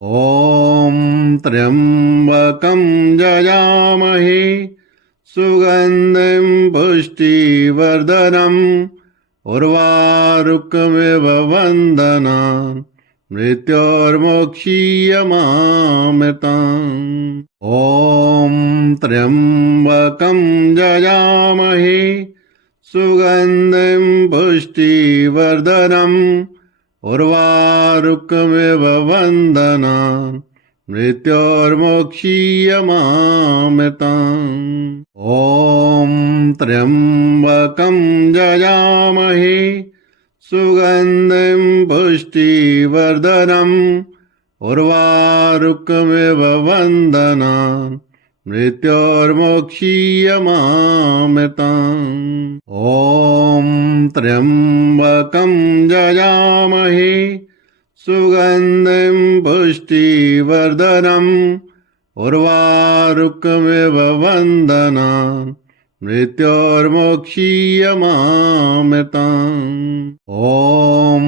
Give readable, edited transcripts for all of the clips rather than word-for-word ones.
ॐ त्र्यम्बकं यजामहे सुगन्धिं पुष्टिवर्धनम् उर्वारुकमिव बन्धनान् मृत्योर्मोक्षीयमामृताम्। ॐ त्र्यम्बकं यजामहे सुगन्धिं पुष्टिवर्धनम् उर्वारुकमिव बन्धनान् मृत्योर्मोक्षीयमामृताम्। ॐ त्र्यम्बकं यजामहे सुगन्धिं पुष्टिवर्धनम् उर्वारुकमिव बन्धनान् मृत्योर्मोक्षीयमामृताम्। ॐ त्र्यम्बकं यजामहे सुगन्धिं पुष्टिवर्धनम् उर्वारुकमिव बन्धनान् मृत्योर्मोक्षीयमामृताम्। ॐ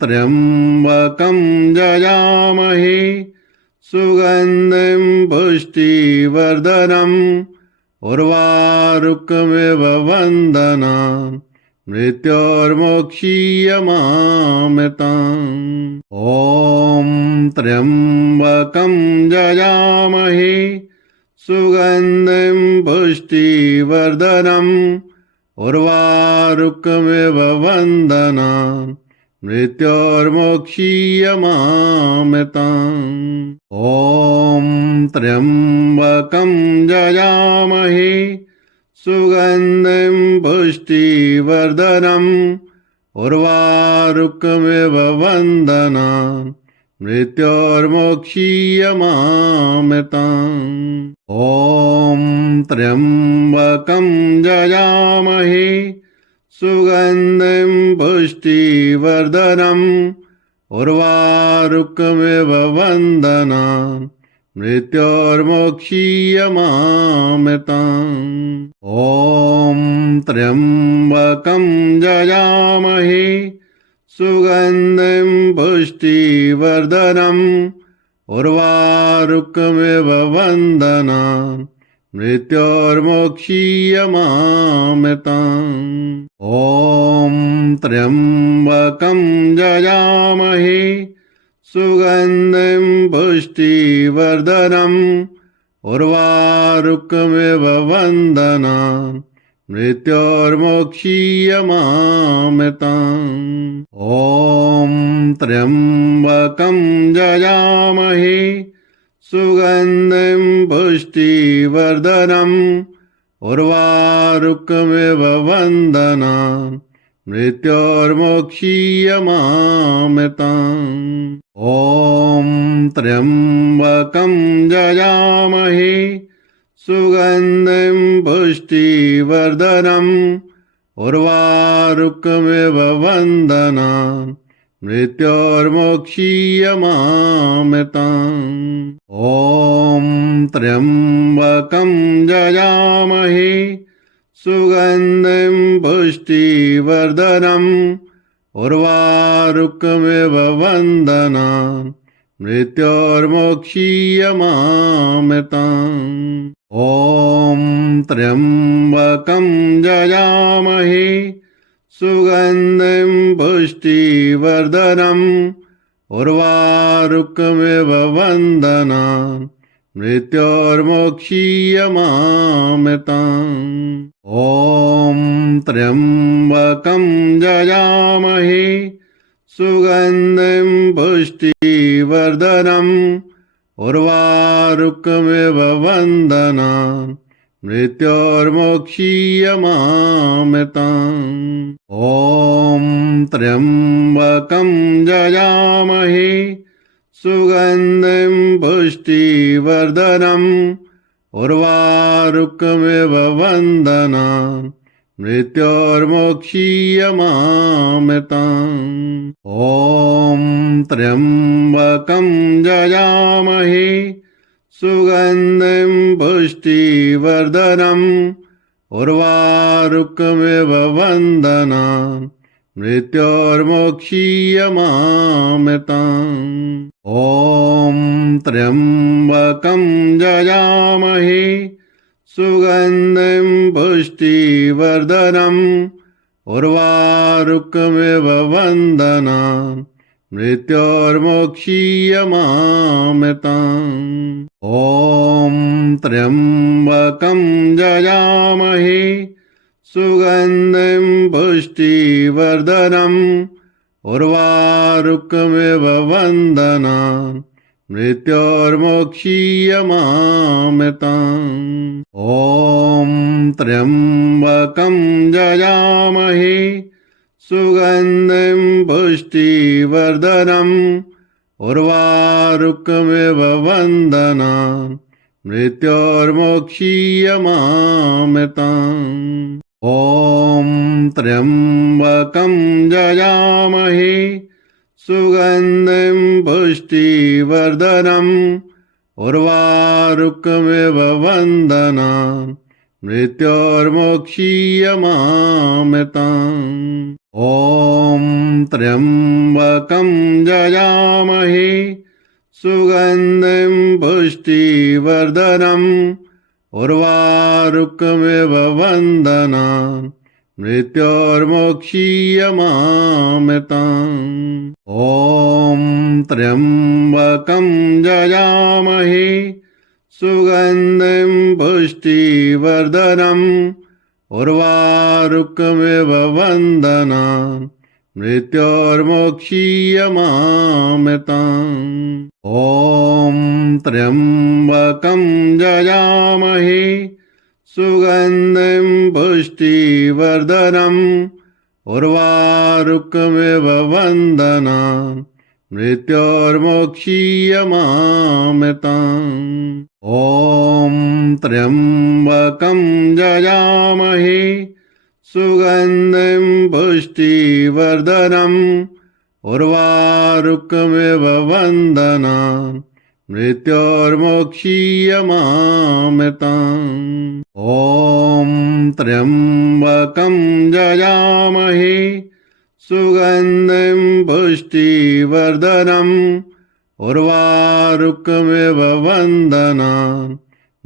त्र्यम्बकं यजामहे सुगन्धिं पुष्टिवर्धनम् उर्वारुकमिव बन्धनान् मृत्योर्मोक्षीयमामृताम्। ॐ त्र्यम्बकं यजामहे सुगन्धिं पुष्टिवर्धनम् उर्वारुकमिव बन्धनान् मृत्योर्मोक्षीयमामृताम्। ॐ त्र्यम्बकं यजामहे सुगन्धिं पुष्टिवर्धनम् उर्वारुकमिव बन्धनान् मृत्योर्मोक्षीयमामृताम्। ॐ त्र्यम्बकं यजामहे सुगन्धिं पुष्टिवर्धनम् उर्वारुकमिव बन्धनान् मृत्योर्मोक्षीयमामृताम्। ॐ त्र्यम्बकं यजामहे सुगन्धिं पुष्टिवर्धनम् उर्वारुकमिव बन्धनान् मृत्योर्मोक्षीयमामृताम्। ॐ त्र्यम्बकं यजामहे सुगन्धिं पुष्टिवर्धनम् उर्वारुकमिव बन्धनान् मृत्योर्मोक्षीयमामृताम्। ॐ त्र्यम्बकं यजामहे सुगन्धिं पुष्टिवर्धनम् उर्वारुकमिव बन्धनान् मृत्योर्मोक्षीयमामृताम्। ॐ त्र्यम्बकं यजामहे सुगन्धिं पुष्टिवर्धनम् उर्वारुकमिव बन्धनान् मृत्योर्मोक्षीयमामृताम्। ॐ त्र्यम्बकं यजामहे सुगन्धिं पुष्टिवर्धनम् उर्वारुकमिव बन्धनान् मृत्योर्मोक्षीयमामृताम्। ॐ त्र्यम्बकं यजामहे सुगन्धिं पुष्टिवर्धनम् उर्वारुकमिव बन्धनान् मृत्योर्मोक्षीयमामृताम्। ॐ त्र्यम्बकं यजामहे सुगन्धिं पुष्टिवर्धनम् उर्वारुकमिव बन्धनान् मृत्योर्मोक्षीयमामृताम्। ॐ त्र्यम्बकं यजामहे सुगन्धिं पुष्टिवर्धनम् उर्वारुकमिव बन्धनान् मृत्योर्मोक्षीयमामृताम्। ॐ त्र्यम्बकं यजामहे सुगन्धिं पुष्टिवर्धनम् उर्वारुकमिव बन्धनान् मृत्योर्मोक्षीयमामृताम्। ॐ त्र्यम्बकं यजामहे सुगन्धिं पुष्टिवर्धनम् उर्वारुकमिव बन्धनान् मृत्योर्मोक्षीयमामृताम् ॐ त्र्यम्बकं यजामहे सुगन्धिं पुष्टिवर्धनम् उर्वारुकमिव बन्धनान् मृत्योर्मोक्षीयमामृताम् ॐ त्र्यम्बकं यजामहे सुगन्धिं पुष्टिवर्धनम् उर्वारुकमिव बन्धनान् मृत्योर्मोक्षीयमामृताम् ॐ त्र्यम्बकं यजामहे सुगन्धिं पुष्टिवर्धनम् उर्वारुकमिव बन्धनान् मृत्योर्मोक्षीयमामृताम् ॐ त्र्यम्बकं यजामहे सुगन्धिं पुष्टिवर्धनम् उर्वारुकमिव बन्धनान् मृत्योर्मोक्षीयमामृताम् ॐ त्र्यम्बकं यजामहे सुगन्धिं पुष्टिवर्धनम् उर्वारुकमिव बन्धनान् मृत्योर्मोक्षीयमामृताम् ॐ त्र्यम्बकं यजामहे सुगन्धिं पुष्टिवर्धनम् उर्वारुकमिव बन्धनान् मृत्योर्मोक्षीयमामृताम् ॐ त्र्यम्बकं यजामहे सुगन्धिं पुष्टिवर्धनम् उर्वारुकमिव बन्धनान् मृत्योर्मोक्षीयमामृताम् ॐ त्र्यम्बकं यजामहे सुगन्धिं पुष्टिवर्धनम् उर्वारुकमिव बन्धनान्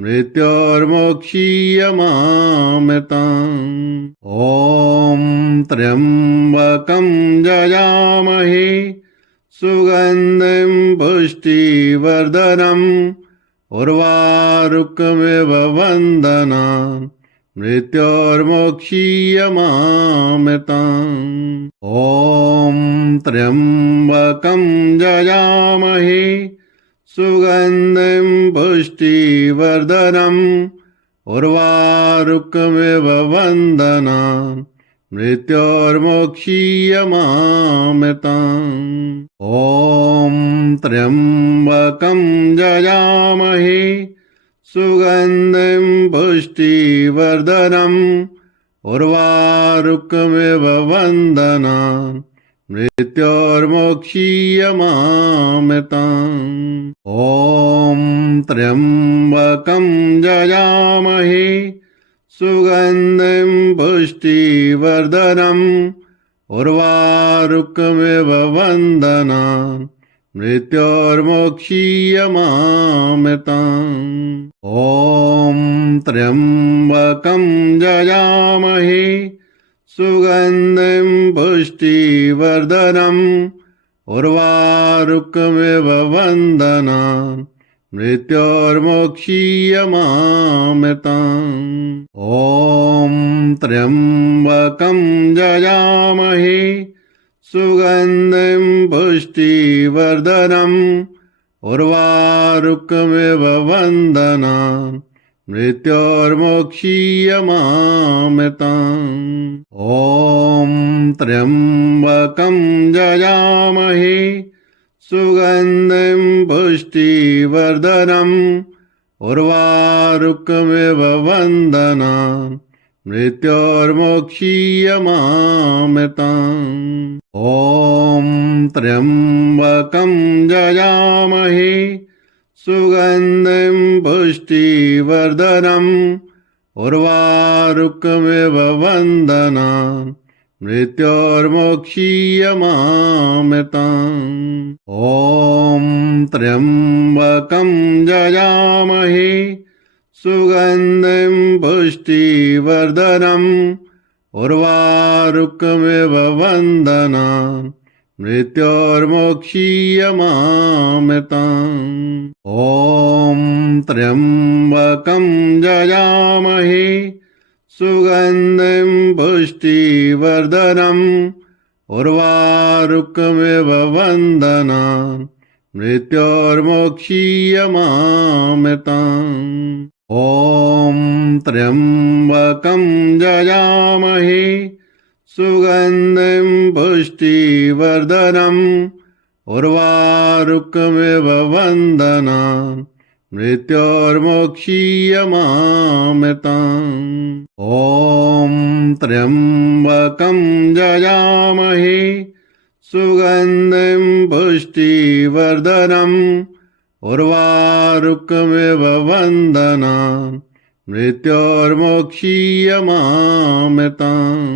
मृत्योर्मोक्षीयमामृताम् ॐ त्र्यम्बकं यजामहे सुगन्धिं पुष्टिवर्धनम् उर्वारुकमिव बन्धनान् मृत्योर्मोक्षीयमामृताम् ॐ त्र्यम्बकं यजामहे सुगन्धिं पुष्टिवर्धनम् उर्वारुकमिव बन्धनान् मृत्योर्मोक्षीयमामृताम् ॐ त्र्यम्बकं यजामहे सुगन्धिं पुष्टिवर्धनम् उर्वारुकमिव बन्धनान् मृत्योर्मोक्षीयमामृताम् ॐ त्र्यम्बकं यजामहे सुगन्धिं पुष्टिवर्धनम् उर्वारुकमिव बन्धनान् मृत्योर्मोक्षीयमामृताम् ॐ त्र्यम्बकं यजामहे सुगन्धिं पुष्टिवर्धनम् उर्वारुकमिव बन्धनान् मृत्योर्मोक्षीयमामृताम् ॐ त्र्यम्बकं यजामहे सुगन्धिं पुष्टिवर्धनम् उर्वारुकमिव बन्धनान् मृत्योर्मोक्षीयमामृताम् ॐ त्र्यम्बकं यजामहे सुगन्धिं पुष्टिवर्धनम् उर्वारुकमिव बन्धनान् मृत्योर्मोक्षीयमामृताम् ॐ त्र्यम्बकं यजामहे सुगन्धिं पुष्टिवर्धनम् उर्वारुकमिव बन्धनान् मृत्योर्मोक्षीयमामृतम्। ॐ त्र्यम्बकं यजामहे सुगन्धिं पुष्टिवर्धनम् उर्वारुकमिव बन्धनान् मृत्योर्मोक्षीयमामृतम्। ॐ त्र्यम्बकं यजामहे सुगन्धिं पुष्टिवर्धनम् उर्वारुकमिव बन्धनान् मृत्योर्मोक्षीयमामृतम्। ॐ त्र्यम्बकं यजामहे सुगन्धिं पुष्टिवर्धनम् उर्वारुकमिव बन्धनान् मृत्योर्मोक्षीयमामृतम्। ॐ त्र्यम्बकं यजामहे सुगन्धिं पुष्टिवर्धनम् उर्वारुकमिव बन्धनान् मृत्योर्मोक्षीयमामृतम्।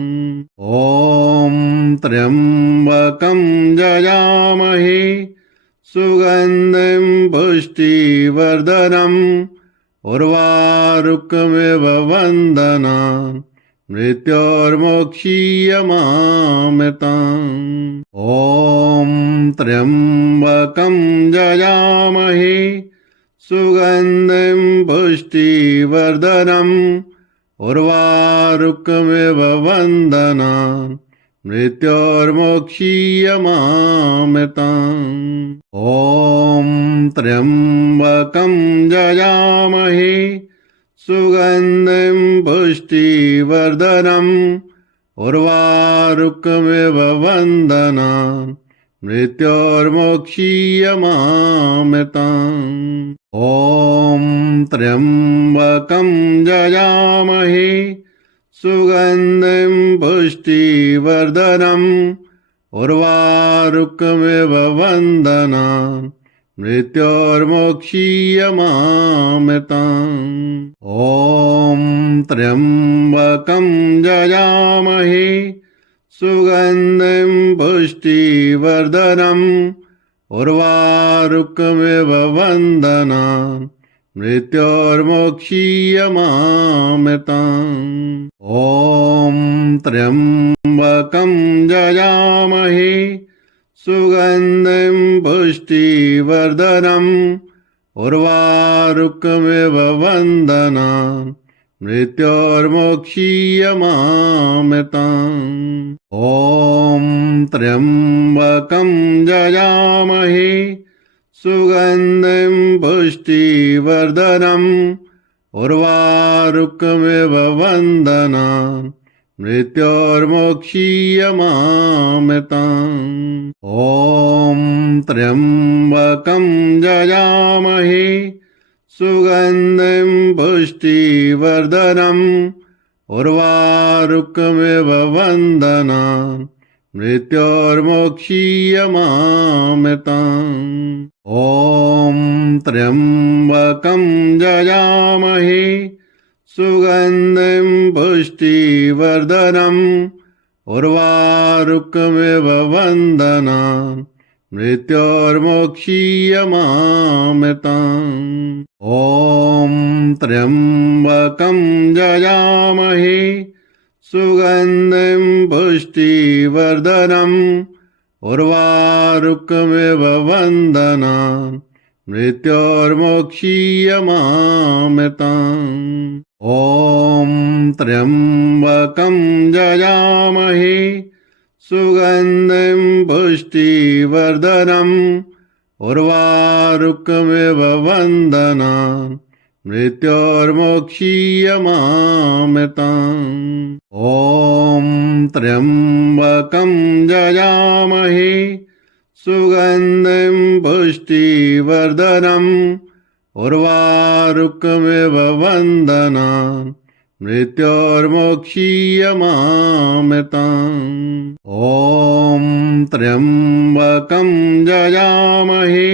ॐ त्र्यम्बकं यजामहे सुगन्धिं पुष्टिवर्धनम् उर्वारुकमिव बन्धनान् मृत्योर्मोक्षीयमामृतम्। ॐ त्र्यम्बकं यजामहे सुगन्धिं पुष्टिवर्धनम् उर्वारुकमिव बन्धनान् मृत्योर्मोक्षीयमामृतम्। ॐ त्र्यम्बकं यजामहे सुगन्धिं पुष्टिवर्धनम् उर्वारुकमिव बन्धनान् मृत्योर्मोक्षीयमामृतम्। ॐ त्र्यम्बकं यजामहे सुगन्धिं पुष्टिवर्धनम् उर्वारुकमिव बन्धनान् मृत्योर्मोक्षीयमामृतम्। ॐ त्र्यम्बकं यजामहे सुगन्धिं पुष्टिवर्धनम् उर्वारुकमिव बन्धनान् मृत्योर्मोक्षीयमामृतम्। ॐ त्र्यम्बकं यजामहे सुगन्धिं पुष्टिवर्धनम् उर्वारुकमिव बन्धनान् मृत्योर्मोक्षीयमामृतम्। ॐ त्र्यम्बकं यजामहे सुगन्धिं पुष्टिवर्धनम् उर्वारुकमिव बन्धनान् मृत्योर्मोक्षीयमामृतम्। ॐ त्र्यम्बकं यजामहे सुगन्धिं पुष्टिवर्धनम् उर्वारुकमिव बन्धनान् मृत्योर्मोक्षीयमामृतम्। ॐ त्र्यम्बकं यजामहे सुगन्धिं पुष्टिवर्धनम् उर्वारुकमिव बन्धनान् मृत्योर्मोक्षीयमामृतम्। ॐ त्र्यम्बकं यजामहे सुगन्धिं पुष्टिवर्धनम् उर्वारुकमिव बन्धनान् मृत्योर्मोक्षीयमामृतम्। ॐ त्र्यम्बकं यजामहे सुगन्धिं पुष्टिवर्धनम् उर्वारुकमिव बन्धनान् मृत्योर्मोक्षीयमामृतम्। ॐ त्र्यम्बकं यजामहे सुगन्धिं पुष्टिवर्धनम् उर्वारुकमिव बन्धनान् मृत्योर्मोक्षीयमामृतम्। ॐ त्र्यम्बकं यजामहे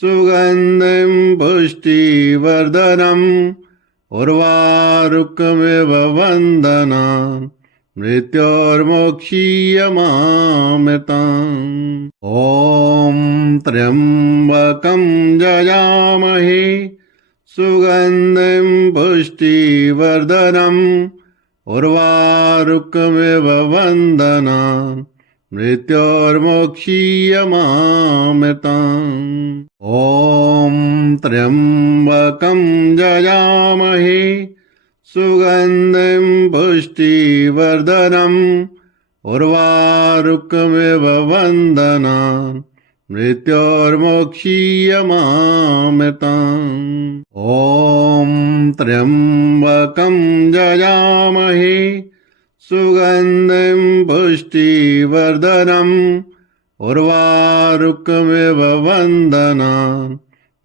सुगन्धिं पुष्टिवर्धनम् उर्वारुकमिव बन्धनान् मृत्योर्मोक्षीयमामृतम्। ॐ त्र्यम्बकं यजामहे सुगन्धिं पुष्टिवर्धनम् उर्वारुकमिव बन्धनान् मृत्योर्मोक्षीयमामृतम्। ॐ त्र्यम्बकं यजामहे सुगन्धिं पुष्टिवर्धनम् उर्वारुकमिव बन्धनान् मृत्योर्मोक्षीयमामृतम्। ॐ त्र्यम्बकं यजामहे सुगन्धिं पुष्टिवर्धनम् उर्वारुकमिव बन्धनान्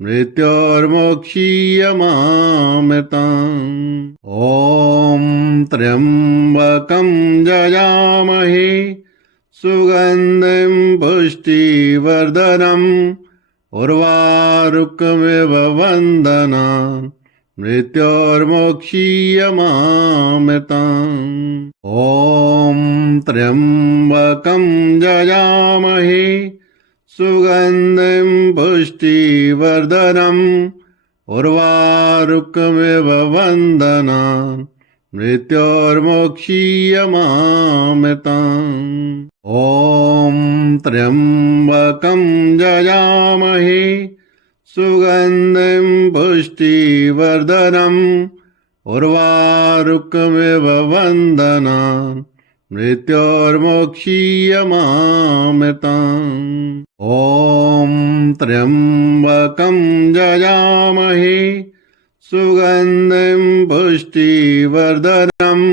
मृत्योर्मोक्षीयमामृतम्। ॐ त्र्यम्बकं यजामहे सुगन्धिं पुष्टिवर्धनम् उर्वारुकमिव बन्धनान् मृत्योर्मोक्षीयमामृतम्। ॐ त्र्यम्बकं यजामहे सुगन्धिं पुष्टिवर्धनम् उर्वारुकमिव बन्धनान् मृत्योर्मोक्षीयमामृतम्। ॐ त्र्यम्बकं यजामहे सुगन्धिं पुष्टिवर्धनम् उर्वारुकमिव बन्धनान् मृत्योर्मोक्षीयमामृतम्। ॐ त्र्यम्बकं यजामहे सुगन्धिं पुष्टिवर्धनम्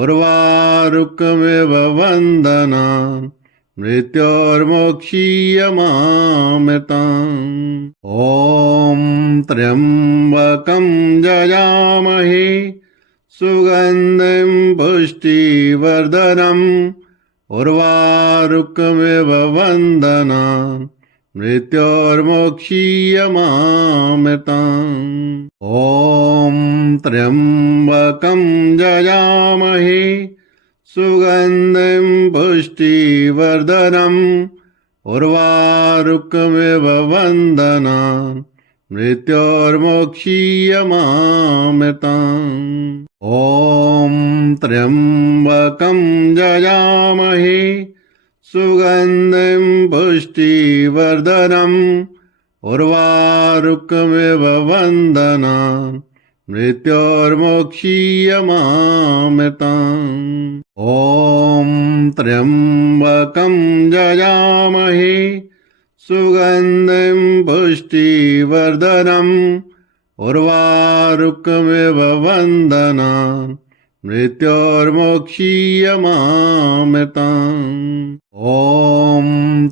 उर्वारुकमिव बन्धनान् मृत्योर्मोक्षीयमामृतम्। ॐ त्र्यम्बकं यजामहे सुगन्धिं पुष्टिवर्धनम् उर्वारुकमिव बन्धनान् मृत्योर्मोक्षीयमामृतम्। ॐ त्र्यम्बकं यजामहे सुगन्धिं पुष्टिवर्धनम् उर्वारुकमिव बन्धनान् मृत्योर्मोक्षीयमामृतम्। ॐ त्र्यम्बकं यजामहे सुगन्धिं पुष्टिवर्धनम् उर्वारुकमिव बन्धनान् मृत्योर्मोक्षीयमामृतम्। ॐ त्र्यम्बकं यजामहे सुगन्धिं पुष्टिवर्धनम् उर्वारुकमिव बन्धनान् मृत्योर्मोक्षीयमामृतम्। ॐ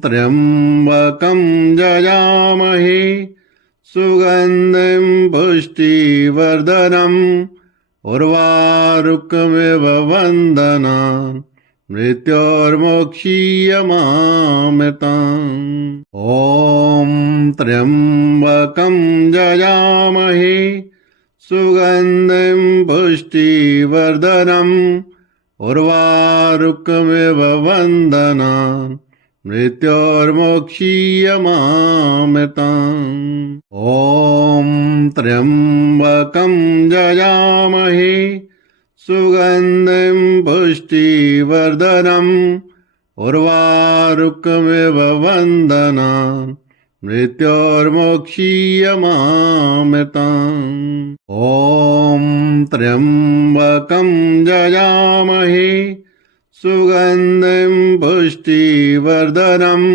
त्र्यम्बकं यजामहे सुगन्धिं पुष्टिवर्धनम् उर्वारुकमिव बन्धनान् मृत्योर्मोक्षीयमामृतम्। ॐ त्र्यम्बकं यजामहे सुगन्धिं पुष्टिवर्धनम् उर्वारुकमिव बन्धनान् मृत्योर्मोक्षीयमामृतम्। ॐ त्र्यम्बकं यजामहे सुगन्धिं पुष्टिवर्धनम् उर्वारुकमिव बन्धनान् मृत्योर्मोक्षीयमामृतम्। ॐ त्र्यम्बकं यजामहे सुगन्धिं पुष्टिवर्धनम्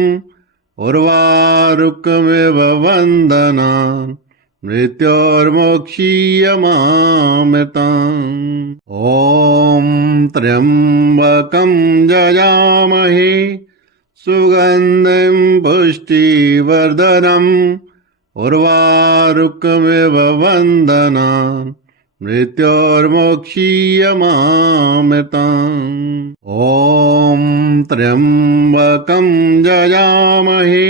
उर्वारुकमिव बन्धनान् मृत्योर्मोक्षीयमामृतम्। ॐ त्र्यम्बकं यजामहे सुगन्धिं पुष्टिवर्धनम् उर्वारुकमिव बन्धनान् मृत्योर्मोक्षीयमामृतम्। ॐ त्र्यम्बकं यजामहे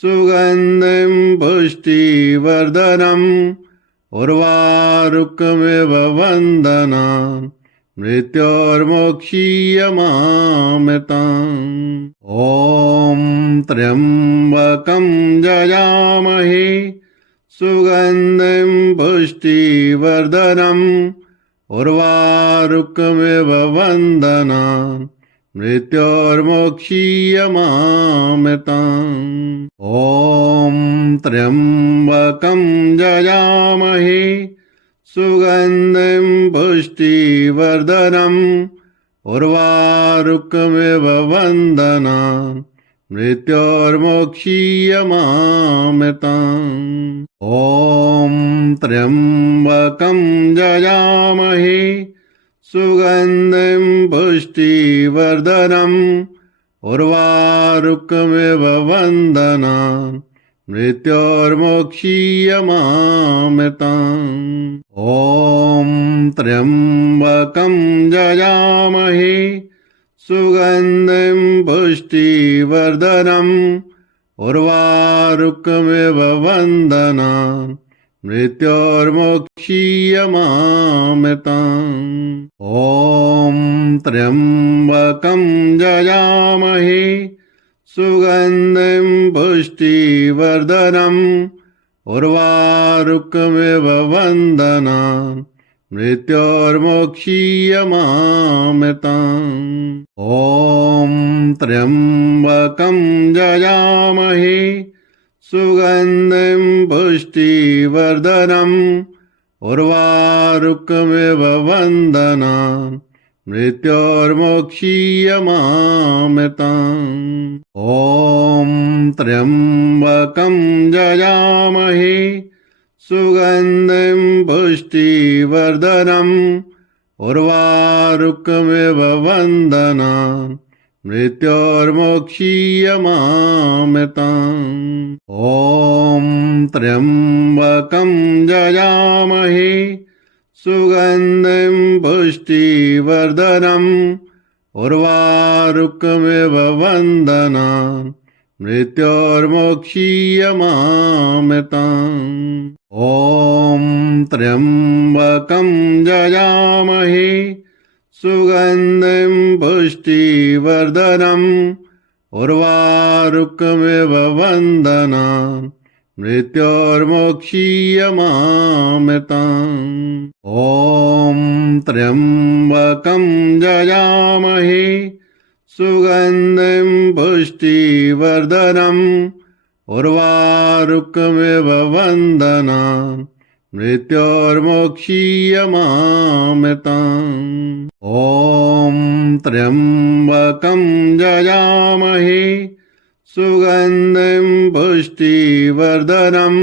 सुगन्धिं पुष्टिवर्धनम् उर्वारुकमिव बन्धनान् मृत्योर्मोक्षीयमामृतम्। ॐ त्र्यम्बकं यजामहे सुगन्धिं पुष्टिवर्धनम् उर्वारुकमिव बन्धनान् मृत्योर्मोक्षीयमामृतम्। ॐ त्र्यम्बकं यजामहे सुगन्धिं पुष्टिवर्धनम् उर्वारुकमिव बन्धनान् मृत्योर्मोक्षीयमामृतम्। ॐ त्र्यम्बकं यजामहे सुगन्धिं पुष्टिवर्धनम् उर्वारुकमिव बन्धनान् मृत्योर्मोक्षीयमामृतम्। ॐ त्र्यम्बकं यजामहे सुगन्धिं पुष्टिवर्धनम् उर्वारुकमिव बन्धनान् मृत्योर्मोक्षीयमामृतम्। ॐ त्र्यम्बकं यजामहे सुगन्धिं पुष्टिवर्धनम् उर्वारुकमिव बन्धनान् मृत्योर्मोक्षीयमामृतम्। ॐ त्र्यम्बकं यजामहे सुगन्धिं पुष्टिवर्धनम् उर्वारुकमिव बन्धनान् मृत्योर्मोक्षीयमामृतम्। ॐ त्र्यम्बकं यजामहे सुगन्धिं पुष्टिवर्धनम् उर्वारुकमिव बन्धनान् मृत्योर्मोक्षीयमामृतम्। ॐ त्र्यम्बकं यजामहे सुगन्धिं पुष्टिवर्धनम् उर्वारुकमिव बन्धनान् मृत्योर्मोक्षीयमामृतम्। ॐ त्र्यम्बकं यजामहे सुगन्धिं पुष्टिवर्धनम् उर्वारुकमिव बन्धनान् मृत्योर्मोक्षीयमामृतम्। ॐ त्र्यम्बकं यजामहे सुगन्धिं पुष्टिवर्धनम् उर्वारुकमिव बन्धनान् मृत्योर्मोक्षीयमामृतम्। ॐ त्र्यम्बकं यजामहे सुगन्धिं पुष्टिवर्धनम्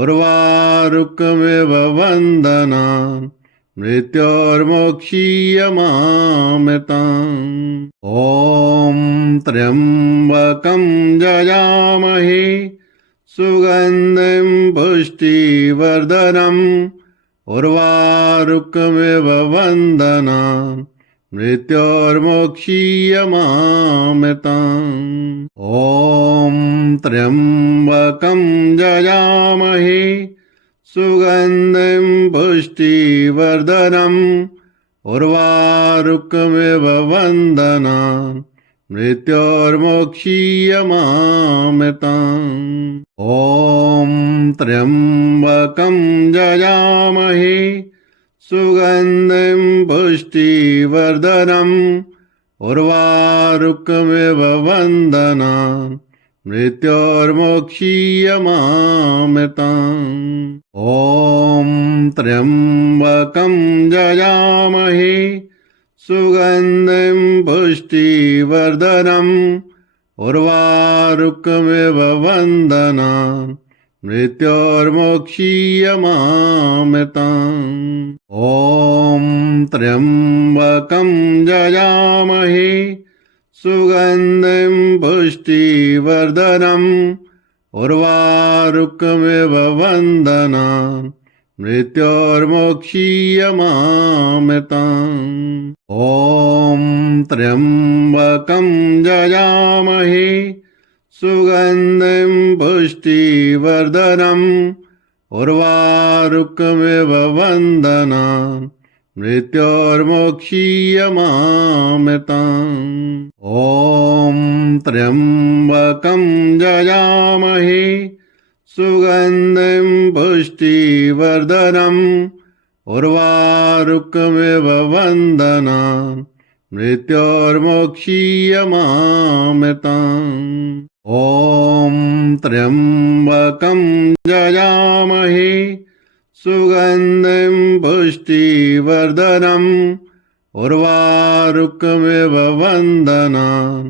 उर्वारुकमिव बन्धनान् मृत्योर्मोक्षीयमामृतम्। ॐ त्र्यम्बकं यजामहे सुगन्धिं पुष्टिवर्धनम् उर्वारुकमिव बन्धनान् मृत्योर्मोक्षीयमामृतम्। ॐ त्र्यम्बकं यजामहे सुगन्धिं पुष्टिवर्धनम् उर्वारुकमिव बन्धनान् मृत्योर्मोक्षीयमामृतम्। ॐ त्र्यम्बकं यजामहे सुगन्धिं पुष्टिवर्धनम् उर्वारुकमिव बन्धनान् मृत्योर्मोक्षीयमामृतम्। ॐ त्र्यम्बकं यजामहे सुगन्धिं पुष्टिवर्धनम् उर्वारुकमिव बन्धनान् मृत्योर्मोक्षीयमामृतम्। ॐ त्र्यम्बकं यजामहे सुगन्धिं पुष्टिवर्धनम् उर्वारुकमिव बन्धनान् मृत्योर्मोक्षीयमामृतम्। ॐ त्र्यम्बकं यजामहे सुगन्धिं पुष्टिवर्धनम् उर्वारुकमिव बन्धनान् मृत्योर्मोक्षीयमामृतम्। ॐ त्र्यम्बकं यजामहे सुगन्धिं पुष्टिवर्धनम् उर्वारुकमिव बन्धनान् मृत्योर्मोक्षीयमामृतम्। ॐ त्र्यम्बकं यजामहे सुगन्धिं पुष्टिवर्धनम् उर्वारुकमिव बन्धनान्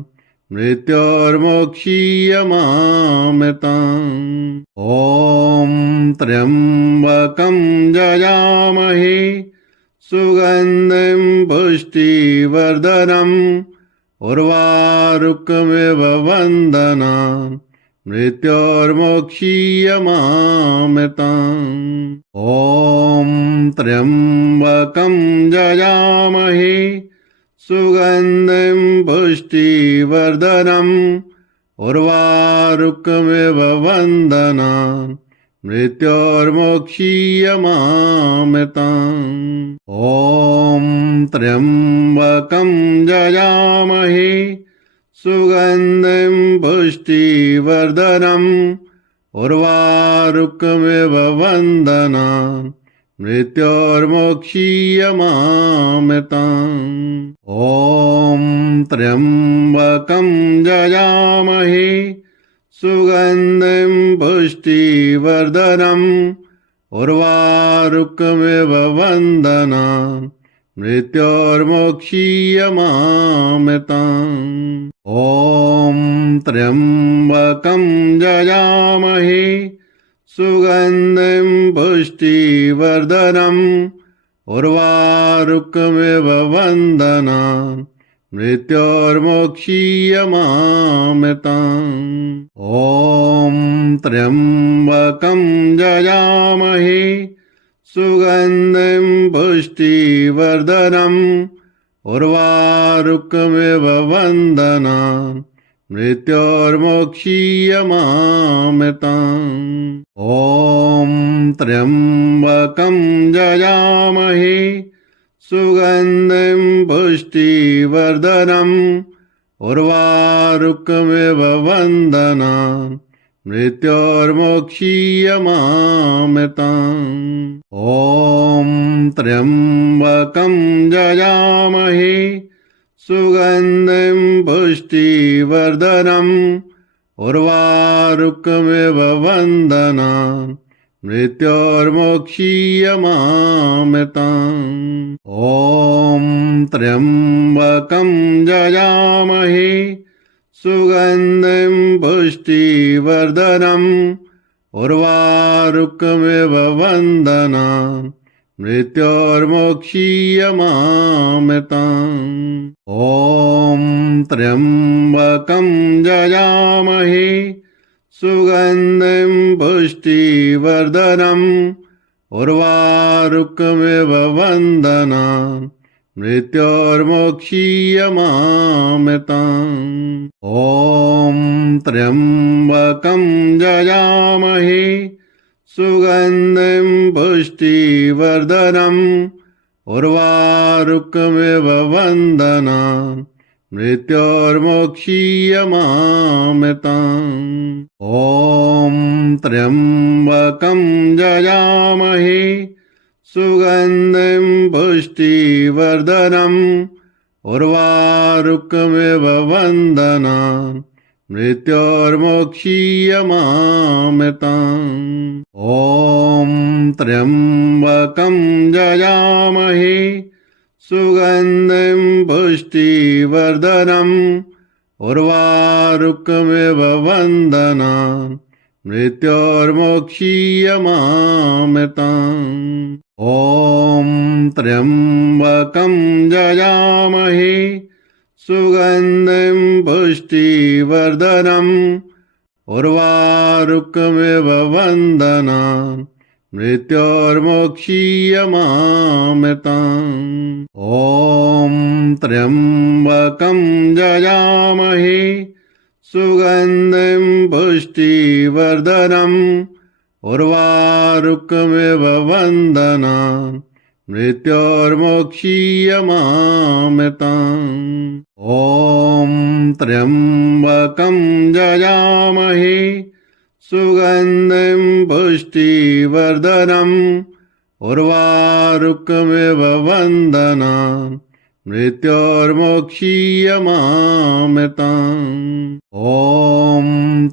मृत्योर्मोक्षीयमामृतम्। ॐ त्र्यम्बकं यजामहे सुगन्धिं पुष्टिवर्धनम् उर्वारुकमिव बन्धनान् मृत्योर्मोक्षीयमामृतम्। ॐ त्र्यम्बकं यजामहे सुगन्धिं पुष्टिवर्धनम् उर्वारुकमिव बन्धनान् मृत्योर्मोक्षीयमामृतम्। ॐ त्र्यम्बकं यजामहे सुगन्धिं पुष्टिवर्धनम् उर्वारुकमिव बन्धनान् मृत्योर्मोक्षीयमामृतम्। ॐ त्र्यम्बकं यजामहे सुगन्धिं पुष्टिवर्धनम् उर्वारुकमिव बन्धनान् मृत्योर्मोक्षीयमामृतम्। ॐ त्र्यम्बकं यजामहे सुगन्धिं पुष्टिवर्धनम् उर्वारुकमिव बन्धनान् मृत्योर्मोक्षीयमामृतम्। ॐ त्र्यम्बकं यजामहे सुगन्धिं पुष्टिवर्धनम् उर्वारुकमिव बन्धनान् मृत्योर्मोक्षीयमामृतम्। ॐ त्र्यम्बकं यजामहे सुगन्धिं पुष्टिवर्धनम् उर्वारुकमिव बन्धनान् मृत्योर्मोक्षीयमामृतम्। ॐ त्र्यम्बकं यजामहे सुगन्धिं पुष्टिवर्धनम् उर्वारुकमिव बन्धनान् मृत्योर्मोक्षीयमामृतम्। ॐ त्र्यम्बकं यजामहे सुगन्धिं पुष्टिवर्धनम् उर्वारुकमिव बन्धनान् मृत्योर्मोक्षीयमामृतम्। ॐ त्र्यम्बकं यजामहे सुगन्धिं पुष्टिवर्धनम् उर्वारुकमिव बन्धनान् मृत्योर्मोक्षीयमामृतम्। ॐ त्र्यम्बकं यजामहे सुगन्धिं पुष्टिवर्धनम् उर्वारुकमिव बन्धनान् मृत्योर्मोक्षीयमामृतम्। ॐ त्र्यम्बकं यजामहे सुगन्धिं पुष्टिवर्धनम् उर्वारुकमिव बन्धनान् मृत्योर्मोक्षीयमामृतम्। ॐ त्र्यम्बकं यजामहे सुगन्धिं पुष्टिवर्धनम् उर्वारुकमिव बन्धनान् मृत्योर्मोक्षीयमामृतम्। ॐ त्र्यम्बकं यजामहे सुगन्धिं पुष्टिवर्धनम् उर्वारुकमिव बन्धनान् मृत्योर्मोक्षीयमामृतम्। ॐ त्र्यम्बकं यजामहे सुगन्धिं पुष्टिवर्धनम् उर्वारुकमिव बन्धनान् मृत्योर्मोक्षीयमामृतम्। ॐ त्र्यम्बकं यजामहे सुगन्धिं पुष्टिवर्धनम् उर्वारुकमिव बन्धनान् मृत्योर्मोक्षीयमामृतम्। ॐ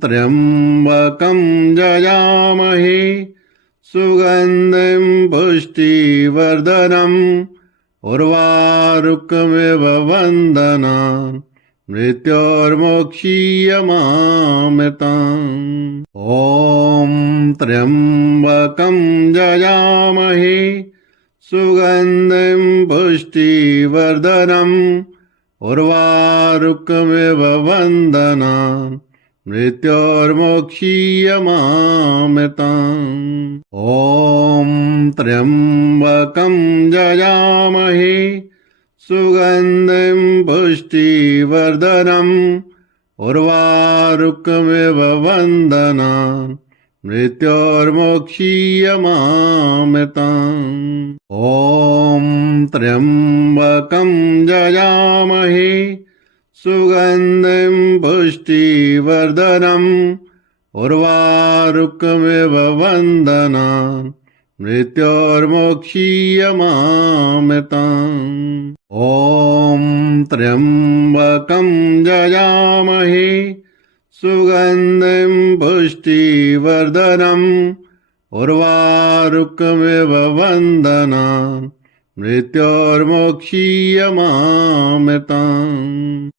त्र्यम्बकं यजामहे सुगन्धिं पुष्टिवर्धनम् उर्वारुकमिव बन्धनान् मृत्योर्मोक्षीयमामृतम्। ॐ त्र्यम्बकं यजामहे सुगन्धिं पुष्टिवर्धनम् उर्वारुकमिव बन्धनान् मृत्योर्मोक्षीयमामृतम्। ॐ त्र्यम्बकं यजामहे सुगन्धिं पुष्टिवर्धनम् उर्वारुकमिव बन्धनान् मृत्योर्मोक्षीयमामृतम्। ॐ त्र्यम्बकं यजामहे सुगन्धिं पुष्टिवर्धनम् उर्वारुकमिव बन्धनान् मृत्योर्मोक्षीयमामृतम्। ॐ त्र्यम्बकं यजामहे सुगन्धिं पुष्टिवर्धनम् उर्वारुकमिव बन्धनान् मृत्योर्मोक्षीयमामृतम्।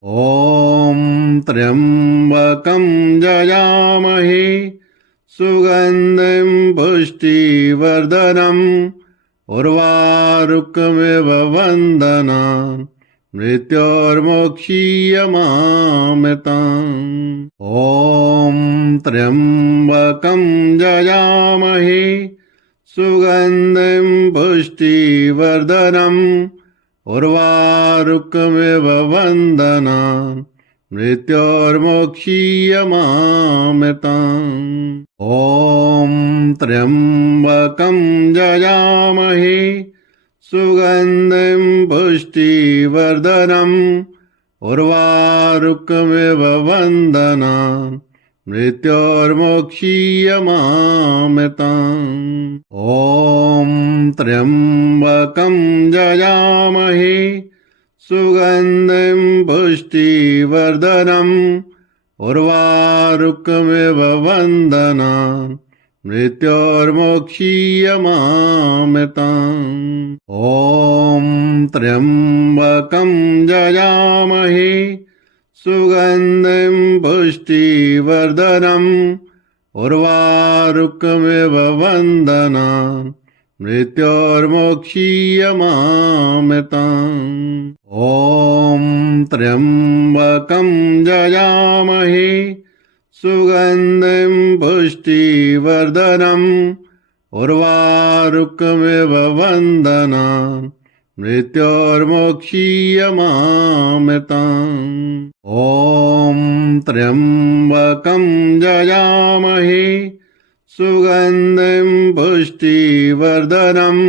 ॐ त्र्यम्बकं यजामहे सुगन्धिं पुष्टिवर्धनम् उर्वारुकमिव बन्धनान् मृत्योर्मोक्षीयमामृतम्। ॐ त्र्यम्बकं यजामहे सुगन्धिं पुष्टिवर्धनम् उर्वारुकमिव बन्धनान् मृत्योर्मोक्षीयमामृतम्। ॐ त्र्यम्बकं यजामहे सुगन्धिं पुष्टिवर्धनम् उर्वारुकमिव बन्धनान् मृत्योर्मोक्षीयमामृतम्। ॐ त्र्यम्बकं यजामहे सुगन्धिं पुष्टिवर्धनम् उर्वारुकमिव बन्धनान् मृत्योर्मोक्षीयमामृतम्। ॐ त्र्यम्बकं यजामहे सुगन्धिं पुष्टिवर्धनम् उर्वारुकमिव बन्धनान् मृत्योर्मोक्षीयमामृतम्। ॐ त्र्यम्बकं यजामहे सुगन्धिं पुष्टिवर्धनम् उर्वारुकमिव बन्धनान् मृत्योर्मोक्षीयमामृतम्। ॐ त्र्यम्बकं यजामहे सुगन्धिं पुष्टिवर्धनम्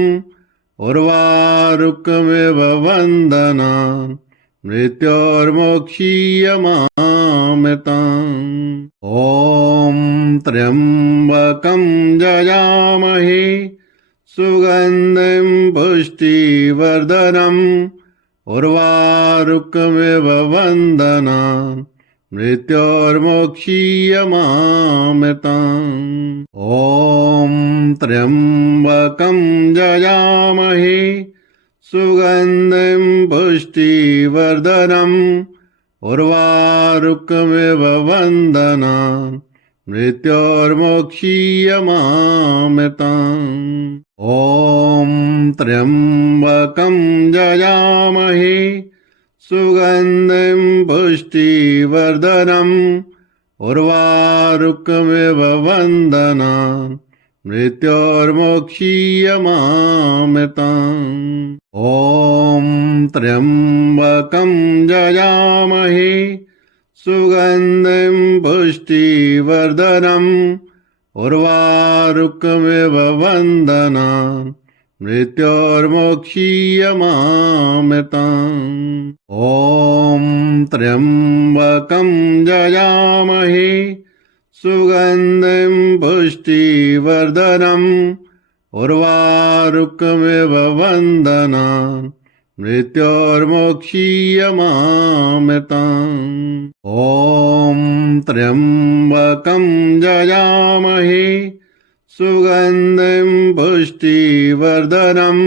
उर्वारुकमिव बन्धनान् मृत्योर्मोक्षीयमामृतम्। ॐ त्र्यम्बकं यजामहे सुगन्धिं पुष्टिवर्धनम् उर्वारुकमिव बन्धनान् मृत्योर्मोक्षीयमामृतम्। ॐ त्र्यम्बकं यजामहे सुगन्धिं पुष्टिवर्धनम् उर्वारुकमिव बन्धनान् मृत्योर्मोक्षीयमामृतम्। ॐ त्र्यम्बकं यजामहे सुगन्धिं पुष्टिवर्धनम् उर्वारुकमिव बन्धनान् मृत्योर्मोक्षीयमामृतम्। ॐ त्र्यम्बकं यजामहे सुगन्धिं पुष्टिवर्धनम् उर्वारुकमिव बन्धनान् मृत्योर्मोक्षीयमामृतम्। ॐ त्र्यम्बकं यजामहे सुगन्धिं पुष्टिवर्धनम् उर्वारुकमिव बन्धनान् मृत्योर्मोक्षीयमामृतम्। ॐ त्र्यम्बकं यजामहे सुगन्धिं पुष्टिवर्धनम्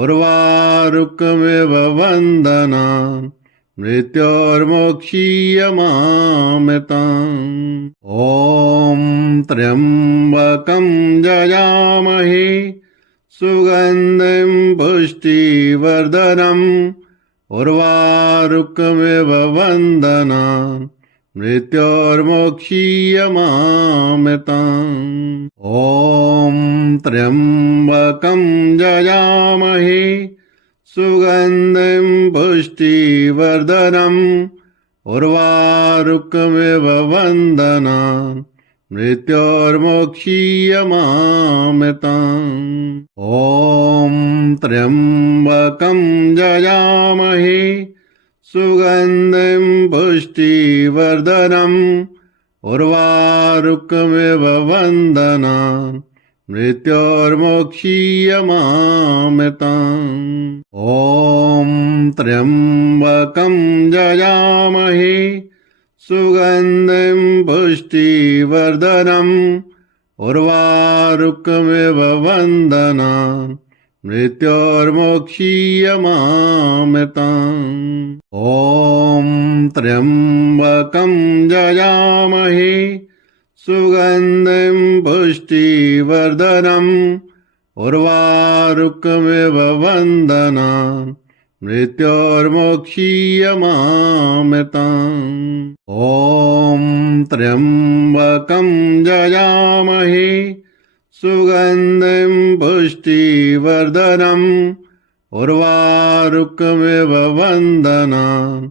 उर्वारुकमिव बन्धनान् मृत्योर्मोक्षीयमामृतम्। ॐ त्र्यम्बकं यजामहे सुगन्धिं पुष्टिवर्धनम् उर्वारुकमिव बन्धनान् मृत्योर्मोक्षीयमामृतम्। ॐ त्र्यम्बकं यजामहे सुगन्धिं पुष्टिवर्धनम् उर्वारुकमिव बन्धनान् मृत्योर्मोक्षीयमामृतम्। ॐ त्र्यम्बकं यजामहे सुगन्धिं पुष्टिवर्धनम् उर्वारुकमिव बन्धनान् मृत्योर्मोक्षीयमामृतम्। ॐ त्र्यम्बकं यजामहे सुगन्धिं पुष्टिवर्धनम् उर्वारुकमिव बन्धनान् मृत्योर्मोक्षीयमामृतम्। ॐ त्र्यम्बकं यजामहे सुगन्धिं पुष्टिवर्धनम् उर्वारुकमिव बन्धनान् मृत्योर्मोक्षीयमामृतम्। ॐ त्र्यम्बकं यजामहे सुगन्धिं पुष्टिवर्धनम् उर्वारुकमिव बन्धनान्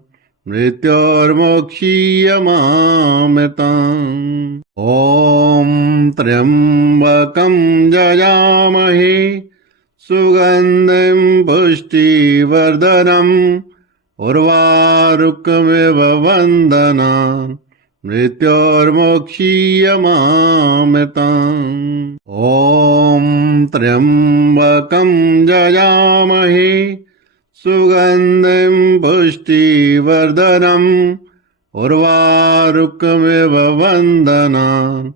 मृत्योर्मोक्षीयमामृतम्। ॐ त्र्यम्बकं यजामहे सुगन्धिं पुष्टिवर्धनम् उर्वारुकमिव बन्धनान् मृत्योर्मोक्षीयमामृतम्। ॐ त्र्यम्बकं यजामहे सुगन्धिं पुष्टिवर्धनम् उर्वारुकमिव बन्धनान्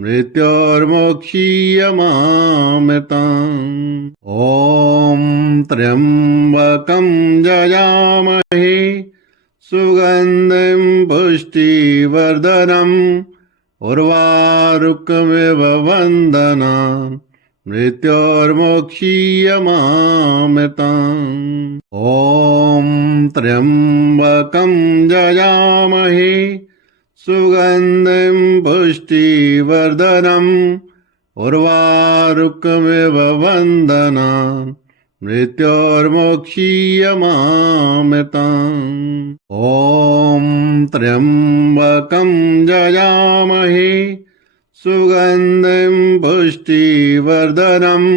मृत्योर्मोक्षीयमामृतम्। ॐ त्र्यम्बकं यजामहे सुगन्धिं पुष्टिवर्धनम् उर्वारुकमिव बन्धनान् मृत्योर्मोक्षीयमामृतम्। ॐ त्र्यम्बकं यजामहे सुगन्धिं पुष्टिवर्धनम् उर्वारुकमिव बन्धनान् मृत्योर्मोक्षीयमामृतम्। ॐ त्र्यम्बकं यजामहे सुगन्धिं पुष्टिवर्धनम्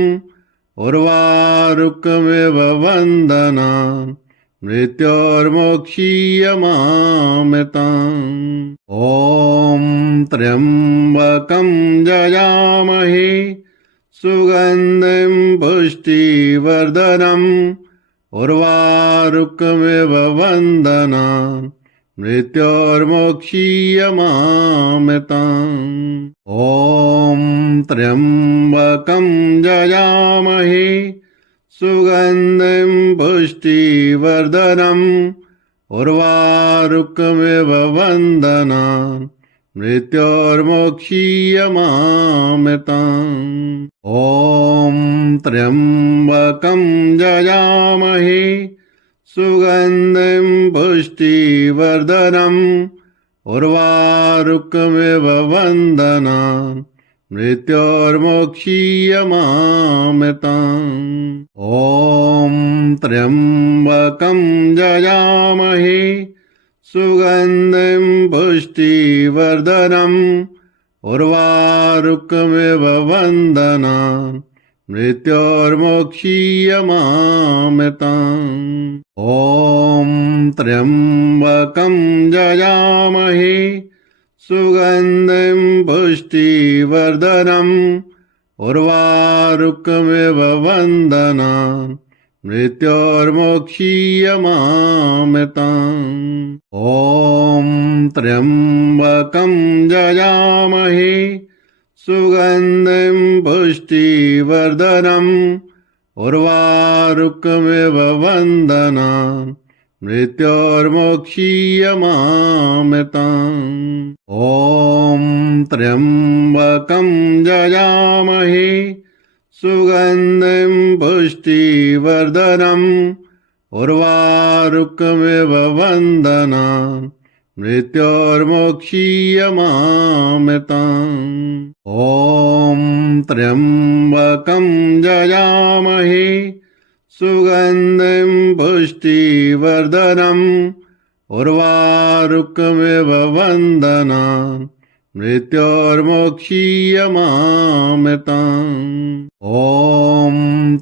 उर्वारुकमिव बन्धनान् मृत्योर्मोक्षीयमामृतम्। ॐ त्र्यम्बकं यजामहे सुगन्धिं पुष्टिवर्धनम् उर्वारुकमिव बन्धनान् मृत्योर्मोक्षीयमामृतम्। ॐ त्र्यम्बकं यजामहे सुगन्धिं पुष्टिवर्धनम् उर्वारुकमिव बन्धनान् मृत्योर्मोक्षीयमामृतम्। ॐ त्र्यम्बकं यजामहे सुगन्धिं पुष्टिवर्धनम् उर्वारुकमिव बन्धनान् मृत्योर्मोक्षीयमामृतम्। ॐ त्र्यम्बकं यजामहे सुगन्धिं पुष्टिवर्धनम् उर्वारुकमिव बन्धनान् मृत्योर्मोक्षीयमामृतम्। ॐ त्र्यम्बकं यजामहे सुगन्धिं पुष्टिवर्धनम् उर्वारुकमिव बन्धनान् मृत्योर्मोक्षीयमामृतम्। ॐ त्र्यम्बकं यजामहे सुगन्धिं पुष्टिवर्धनम् उर्वारुकमिव बन्धनान् मृत्योर्मोक्षीयमामृतम्। ॐ त्र्यम्बकं यजामहे सुगन्धिं पुष्टिवर्धनम् उर्वारुकमिव बन्धनान् मृत्योर्मोक्षीयमामृतम्। ॐ त्र्यम्बकं यजामहे सुगन्धिं पुष्टिवर्धनम् उर्वारुकमिव बन्धनान् मृत्योर्मोक्षीयमामृतम्। ॐ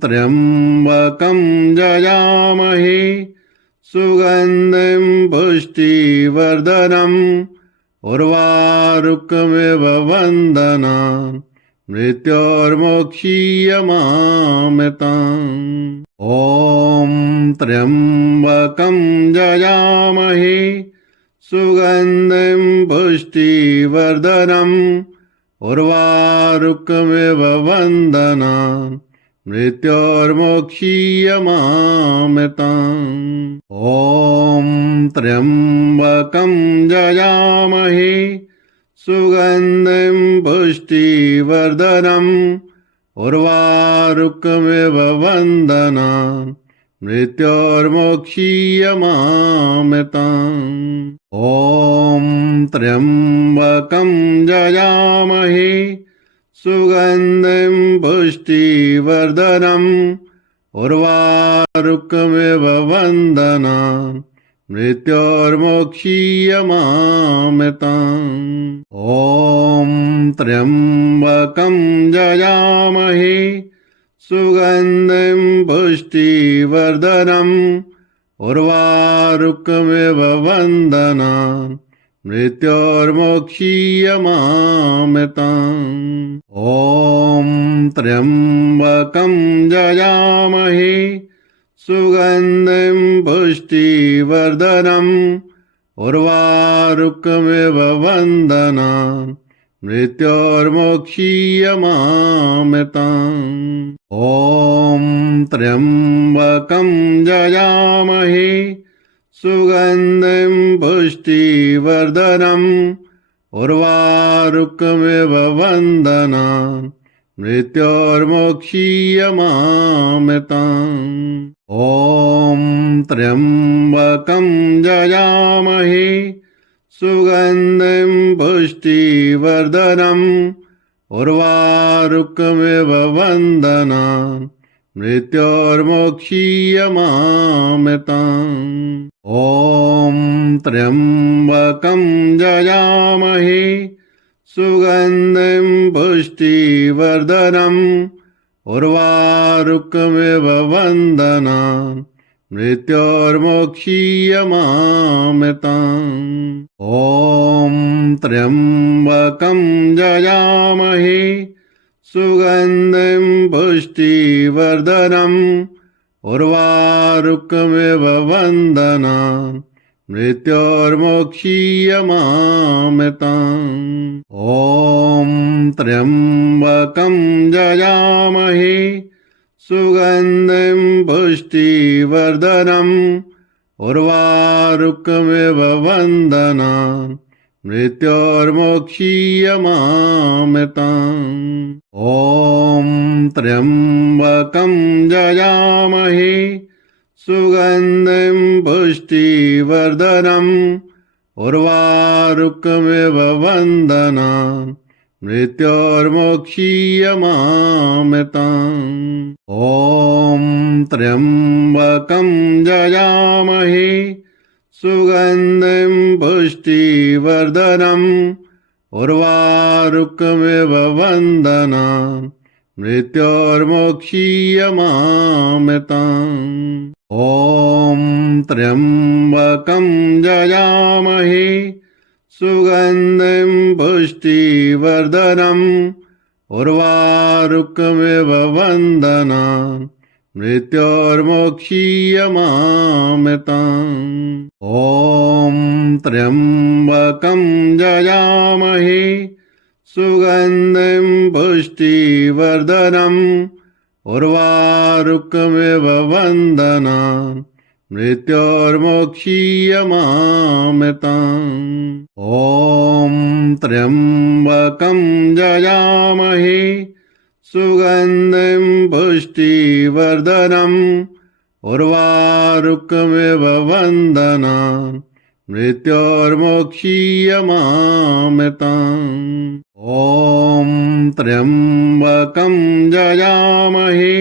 त्र्यम्बकं यजामहे सुगन्धिं पुष्टिवर्धनम् उर्वारुकमिव बन्धनान् मृत्योर्मोक्षीयमामृतम्। ॐ त्र्यम्बकं यजामहे सुगन्धिं पुष्टिवर्धनम् उर्वारुकमिव बन्धनान् मृत्योर्मोक्षीयमामृतम्। ॐ त्र्यम्बकं यजामहे सुगन्धिं पुष्टिवर्धनम् उर्वारुकमिव बन्धनान् मृत्योर्मोक्षीयमामृतम्। ॐ त्र्यम्बकं यजामहे सुगन्धिं पुष्टिवर्धनम् उर्वारुकमिव बन्धनान् मृत्योर्मोक्षीयमामृतम्। ॐ त्र्यम्बकं यजामहे सुगन्धिं पुष्टिवर्धनम् उर्वारुकमिव बन्धनान् मृत्योर्मोक्षीयमामृतम्। ॐ त्र्यम्बकं यजामहे सुगन्धिं पुष्टिवर्धनम् उर्वारुकमिव बन्धनान् मृत्योर्मोक्षीयमामृतम्। ॐ त्र्यम्बकं यजामहे सुगन्धिं पुष्टिवर्धनम् उर्वारुकमिव बन्धनान् मृत्योर्मोक्षीयमामृतम्। ॐ त्र्यम्बकं यजामहे सुगन्धिं पुष्टिवर्धनम् उर्वारुकमिव बन्धनान् मृत्योर्मोक्षीयमामृतम्। ॐ त्र्यम्बकं यजामहे सुगन्धिं पुष्टिवर्धनम् उर्वारुकमिव बन्धनान् मृत्योर्मोक्षीयमामृतम्। ॐ त्र्यम्बकं यजामहे सुगन्धिं पुष्टिवर्धनम् उर्वारुकमिव बन्धनान् मृत्योर्मोक्षीयमामृतम्। ॐ त्र्यम्बकं यजामहे सुगन्धिं पुष्टिवर्धनम् उर्वारुकमिव बन्धनान् मृत्योर्मोक्षीयमामृतम्। ॐ त्र्यम्बकं यजामहे सुगन्धिं पुष्टिवर्धनम् उर्वारुकमिव बन्धनान् मृत्योर्मोक्षीयमामृतम्। ॐ त्र्यम्बकं यजामहे सुगन्धिं पुष्टिवर्धनम् उर्वारुकमिव बन्धनान् मृत्योर्मोक्षीयमामृतम्। ॐ त्र्यम्बकं यजामहे सुगन्धिं पुष्टिवर्धनम् उर्वारुकमिव बन्धनान् मृत्योर्मोक्षीयमामृतम्। ॐ त्र्यम्बकं यजामहे सुगन्धिं पुष्टिवर्धनम् उर्वारुकमिव बन्धनान् मृत्योर्मोक्षीयमामृतम्। ॐ त्र्यम्बकं यजामहे सुगन्धिं पुष्टिवर्धनम् उर्वारुकमिव बन्धनान् मृत्योर्मोक्षीयमामृतम्। ॐ त्र्यम्बकं यजामहे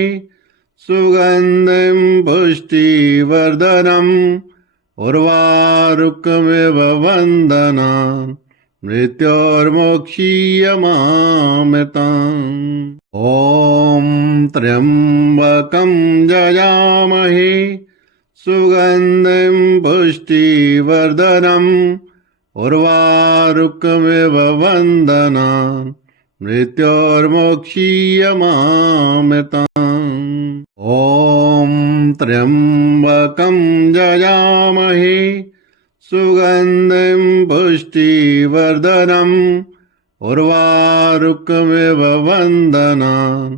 सुगन्धिं पुष्टिवर्धनम् उर्वारुकमिव बन्धनान् मृत्योर्मोक्षीयमामृतम्। ॐ त्र्यम्बकं यजामहे सुगन्धिं पुष्टिवर्धनम् उर्वारुकमिव बन्धनान् मृत्योर्मोक्षीयमामृतम्। ॐ त्र्यम्बकं यजामहे सुगन्धिं पुष्टिवर्धनम् उर्वारुकमिव बन्धनान्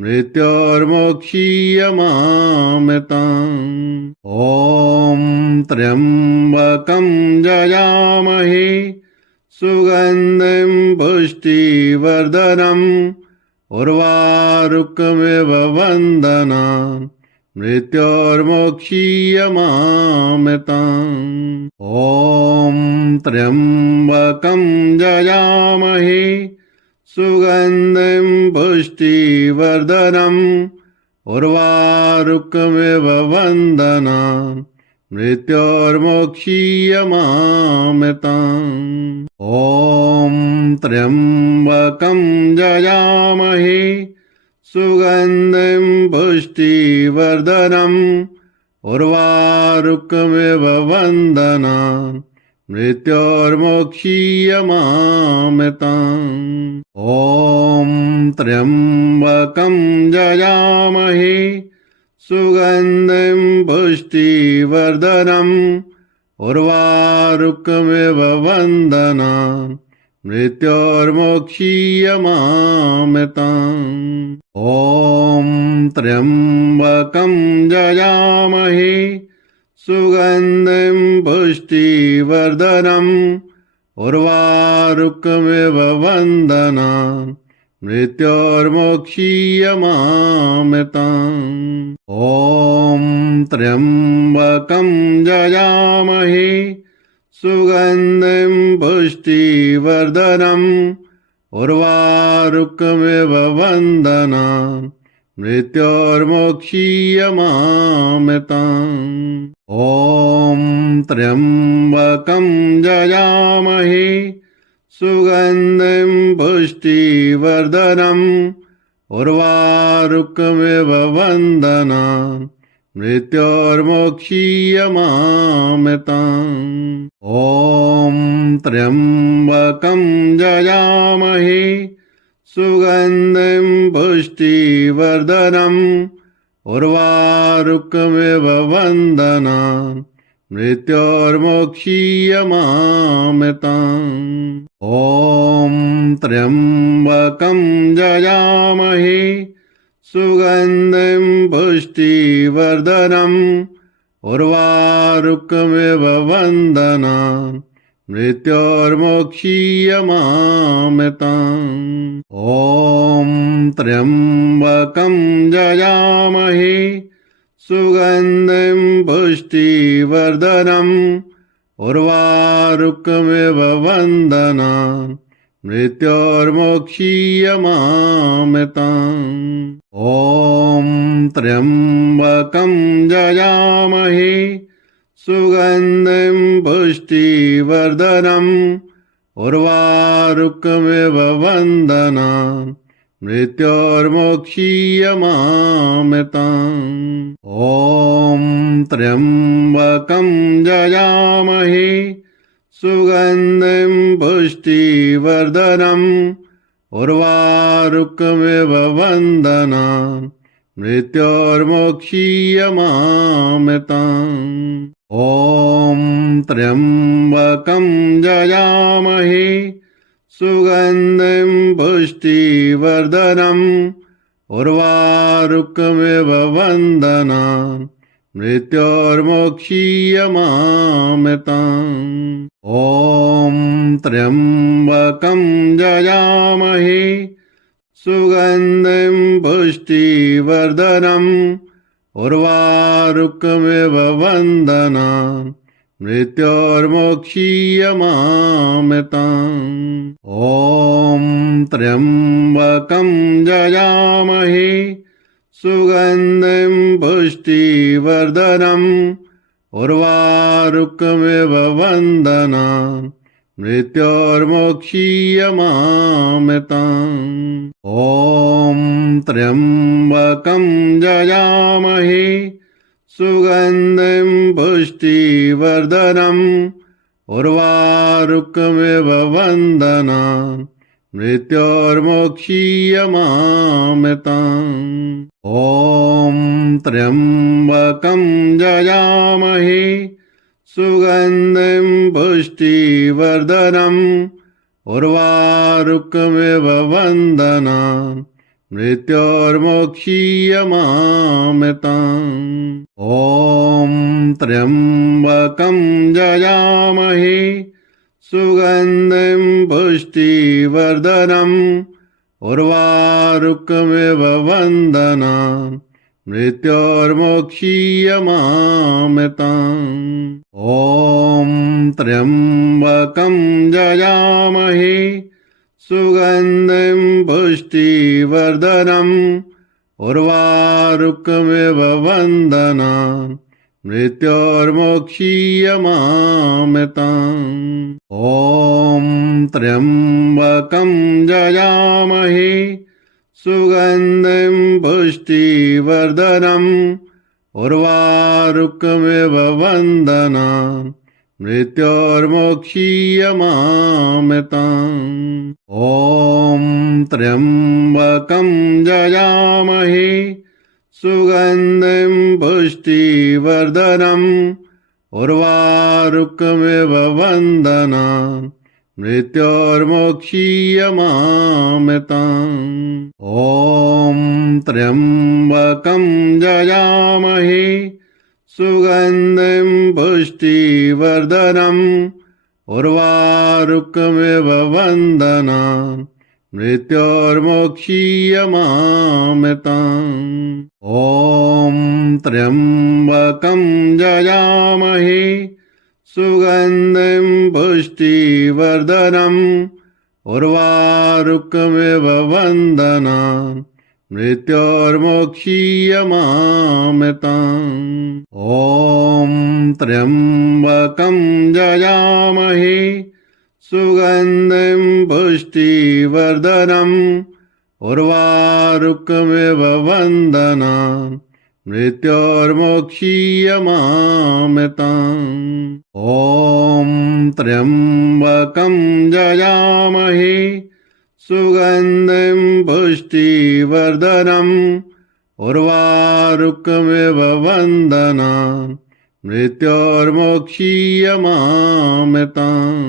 मृत्योर्मोक्षीयमामृतम्। ॐ त्र्यम्बकं यजामहे सुगन्धिं पुष्टिवर्धनम् उर्वारुकमिव बन्धनान् मृत्योर्मोक्षीयमामृतम्। ॐ त्र्यम्बकं यजामहे सुगन्धिं पुष्टिवर्धनम् उर्वारुकमिव बन्धनान् मृत्योर्मोक्षीयमामृतम्। ॐ त्र्यम्बकं यजामहे सुगन्धिं पुष्टिवर्धनम् उर्वारुकमिव बन्धनान् मृत्योर्मोक्षीयमामृतम्। ॐ त्र्यम्बकं यजामहे सुगन्धिं पुष्टिवर्धनम् उर्वारुकमिव बन्धनान् मृत्योर्मोक्षीयमामृतम्। ॐ त्र्यम्बकं यजामहे सुगन्धिं पुष्टिवर्धनम् उर्वारुकमिव बन्धनान् मृत्योर्मोक्षीयमामृतम्। ॐ त्र्यम्बकं यजामहे सुगन्धिं पुष्टिवर्धनम् उर्वारुकमिव बन्धनान् मृत्योर्मोक्षीयमामृतम्। ॐ त्र्यम्बकं यजामहे सुगन्धिं पुष्टिवर्धनम् उर्वारुकमिव बन्धनान् मृत्योर्मोक्षीयमामृतम्। ॐ त्र्यम्बकं यजामहे सुगन्धिं पुष्टिवर्धनम् उर्वारुकमिव बन्धनान् मृत्योर्मोक्षीयमामृतम्। ॐ त्र्यम्बकं यजामहे सुगन्धिं पुष्टिवर्धनम् उर्वारुकमिव बन्धनान् मृत्योर्मोक्षीयमामृतम्। ॐ त्र्यम्बकं यजामहे सुगन्धिं पुष्टिवर्धनम् उर्वारुकमिव बन्धनान् मृत्योर्मोक्षीयमामृतम्। ॐ त्र्यम्बकं यजामहे सुगन्धिं पुष्टिवर्धनम् उर्वारुकमिव बन्धनान् मृत्योर्मोक्षीयमामृतम्। ॐ त्र्यम्बकं यजामहे सुगन्धिं पुष्टिवर्धनम् उर्वारुकमिव बन्धनान् मृत्योर्मोक्षीयमामृतम्। ॐ त्र्यम्बकं यजामहे सुगन्धिं पुष्टिवर्धनम् उर्वारुकमिव बन्धनान् मृत्योर्मोक्षीयमामृतम्। ॐ त्र्यम्बकं यजामहे सुगन्धिं पुष्टिवर्धनम् उर्वारुकमिव बन्धनान् मृत्योर्मोक्षीयमामृतम्। ॐ त्र्यम्बकं यजामहे सुगन्धिं पुष्टिवर्धनम् उर्वारुकमिव बन्धनान् मृत्योर्मोक्षीयमामृतम्। ॐ त्र्यम्बकं यजामहे सुगन्धिं पुष्टिवर्धनम् उर्वारुकमिव बन्धनान् मृत्योर्मोक्षीयमामृतम्। ॐ त्र्यम्बकं यजामहे सुगन्धिं पुष्टिवर्धनम् उर्वारुकमिव बन्धनान् मृत्योर्मोक्षीयमामृतम्। ॐ त्र्यम्बकं यजामहे सुगन्धिं पुष्टिवर्धनम् उर्वारुकमिव बन्धनान् मृत्योर्मोक्षीयमामृतम्। ॐ त्र्यम्बकं यजामहे सुगन्धिं पुष्टिवर्धनम् उर्वारुकमिव बन्धनान् मृत्योर्मोक्षीयमामृतम्। ॐ त्र्यम्बकं यजामहे सुगन्धिं पुष्टिवर्धनम् उर्वारुकमिव बन्धनान् मृत्योर्मोक्षीयमामृतम्। ॐ त्र्यम्बकं यजामहे सुगन्धिं पुष्टिवर्धनम् उर्वारुकमिव बन्धनान् मृत्योर्मोक्षीयमामृतम्। ॐ त्र्यम्बकं यजामहे सुगन्धिं पुष्टिवर्धनम् उर्वारुकमिव बन्धनान् मृत्योर्मोक्षीयमामृतम्। ॐ त्र्यम्बकं यजामहे सुगन्धिं पुष्टिवर्धनम् उर्वारुकमिव बन्धनान् मृत्योर्मोक्षीयमामृतम्। ॐ त्र्यम्बकं यजामहे सुगन्धिं पुष्टिवर्धनम् उर्वारुकमिव बन्धनान् मृत्योर्मोक्षीयमामृतम्। ॐ त्र्यम्बकं यजामहे सुगन्धिं पुष्टिवर्धनम् उर्वारुकमिव बन्धनान् मृत्योर्मोक्षीयमामृतम्।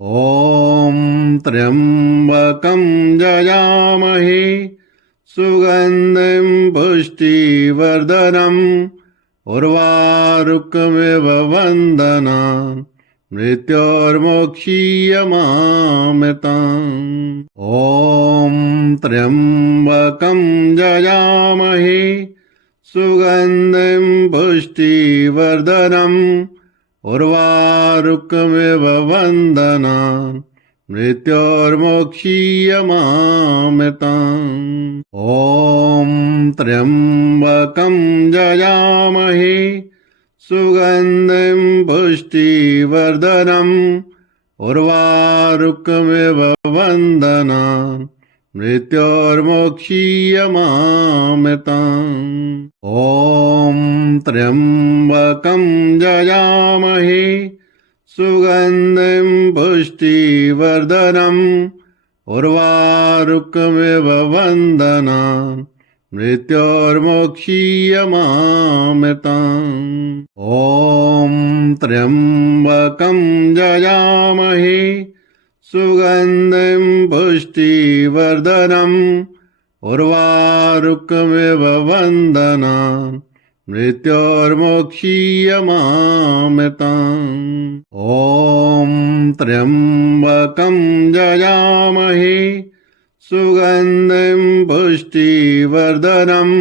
ॐ त्र्यम्बकं यजामहे सुगन्धिं पुष्टिवर्धनम् उर्वारुकमिव बन्धनान् मृत्योर्मोक्षीयमामृतम्। ॐ त्र्यम्बकं यजामहे सुगन्धिं पुष्टिवर्धनम् उर्वारुकमिव बन्धनान् मृत्योर्मोक्षीयमामृतम्। ॐ त्र्यम्बकं यजामहे सुगन्धिं पुष्टिवर्धनम् उर्वारुकमिव बन्धनान् मृत्योर्मोक्षीयमामृतम्। ॐ त्र्यम्बकं यजामहे सुगन्धिं पुष्टिवर्धनम् उर्वारुकमिव बन्धनान् मृत्योर्मोक्षीयमामृतम्। ॐ त्र्यम्बकं यजामहे सुगन्धिं पुष्टिवर्धनम् उर्वारुकमिव बन्धनान् मृत्योर्मोक्षीयमामृतम्। ॐ त्र्यम्बकं यजामहे सुगन्धिं पुष्टिवर्धनम्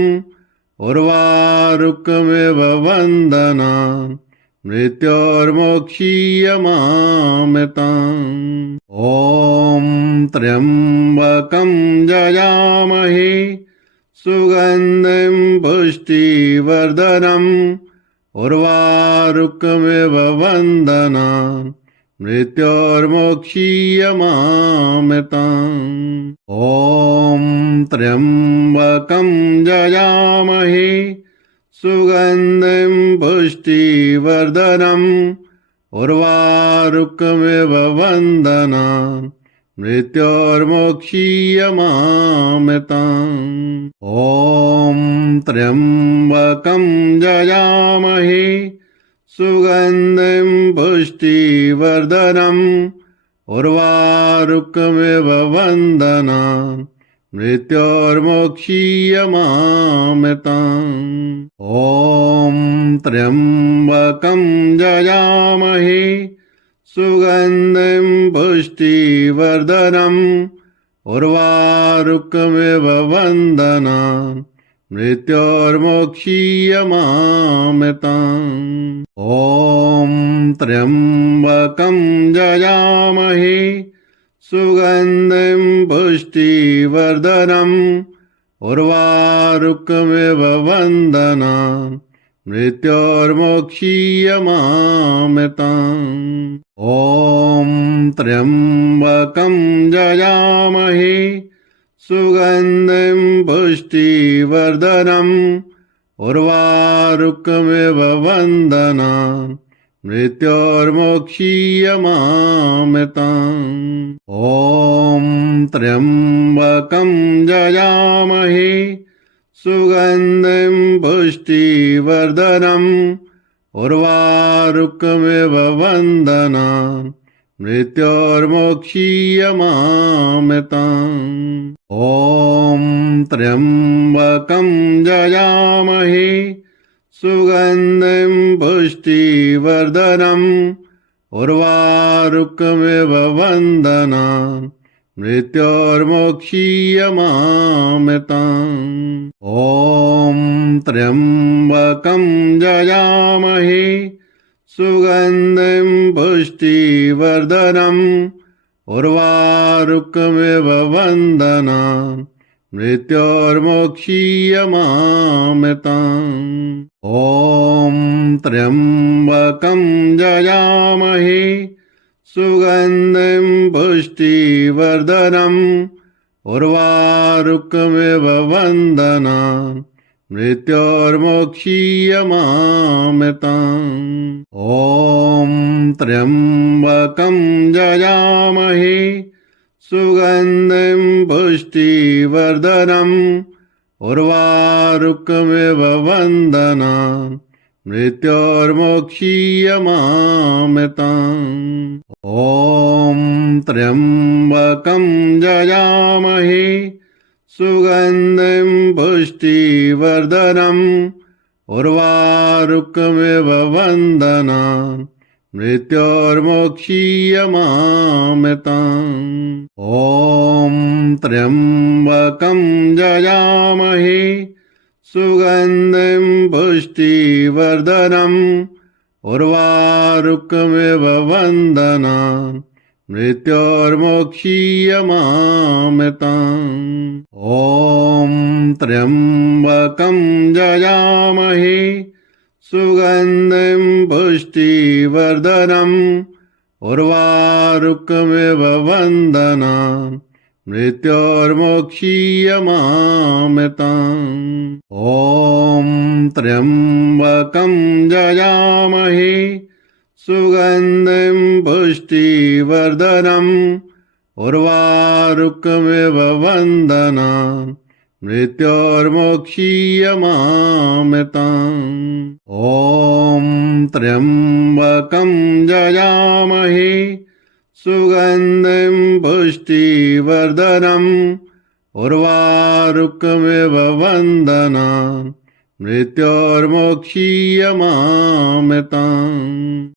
उर्वारुकमिव बन्धनान् मृत्योर्मोक्षीयमामृतम्। ॐ त्र्यम्बकं यजामहे सुगन्धिं पुष्टिवर्धनम् उर्वारुकमिव बन्धनान् मृत्योर्मोक्षीयमामृतम्। ॐ त्र्यम्बकं यजामहे सुगन्धिं पुष्टिवर्धनम् उर्वारुकमिव बन्धनान् मृत्योर्मोक्षीयमामृतम्। ॐ त्र्यम्बकं यजामहे सुगन्धिं पुष्टिवर्धनम् उर्वारुकमिव बन्धनान् मृत्योर्मोक्षीयमामृतम्। ॐ त्र्यम्बकं यजामहे सुगन्धिं पुष्टिवर्धनम् उर्वारुकमिव बन्धनान् मृत्योर्मोक्षीयमामृतम्। ॐ त्र्यम्बकं यजामहे सुगन्धिं पुष्टिवर्धनम् उर्वारुकमिव बन्धनान् मृत्योर्मोक्षीयमामृतम्। ॐ त्र्यम्बकं यजामहे सुगन्धिं पुष्टिवर्धनम् उर्वारुकमिव बन्धनान् मृत्योर्मोक्षीयमामृतम्। ॐ त्र्यम्बकं यजामहे सुगन्धिं पुष्टिवर्धनम् उर्वारुकमिव बन्धनान् मृत्योर्मोक्षीयमामृतम्। ॐ त्र्यम्बकं यजामहे सुगन्धिं पुष्टिवर्धनम् उर्वारुकमिव बन्धनान् मृत्योर्मोक्षीयमामृतम्। ॐ त्र्यम्बकं यजामहे सुगन्धिं पुष्टिवर्धनम् उर्वारुकमिव बन्धनान् मृत्योर्मोक्षीयमामृतम्। ॐ त्र्यम्बकं यजामहे सुगन्धिं पुष्टिवर्धनम् उर्वारुकमिव बन्धनान् मृत्योर्मोक्षीयमामृतम्। ॐ त्र्यम्बकं यजामहे सुगन्धिं पुष्टिवर्धनम् उर्वारुकमिव बन्धनान् मृत्योर्मोक्षीयमामृतम्। ॐ त्र्यम्बकं यजामहे सुगन्धिं पुष्टिवर्धनम् उर्वारुकमिव बन्धनान् मृत्योर्मोक्षीयमामृतम्। ॐ त्र्यम्बकं यजामहे सुगन्धिं पुष्टिवर्धनम् उर्वारुकमिव बन्धनान् मृत्योर्मोक्षीयमामृतम्। ॐ त्र्यम्बकं यजामहे सुगन्धिं पुष्टिवर्धनम् उर्वारुकमिव बन्धनान् मृत्योर्मोक्षीयमामृताम्। ॐ त्र्यम्बकं यजामहे सुगन्धिं पुष्टिवर्धनम् उर्वारुकमिव बन्धनान् मृत्योर्मोक्षीयमामृताम्। ॐ त्र्यम्बकं यजामहे सुगन्धिं पुष्टिवर्धनम् उर्वारुकमिव बन्धनान् मृत्योर्मोक्षीयमामृताम्।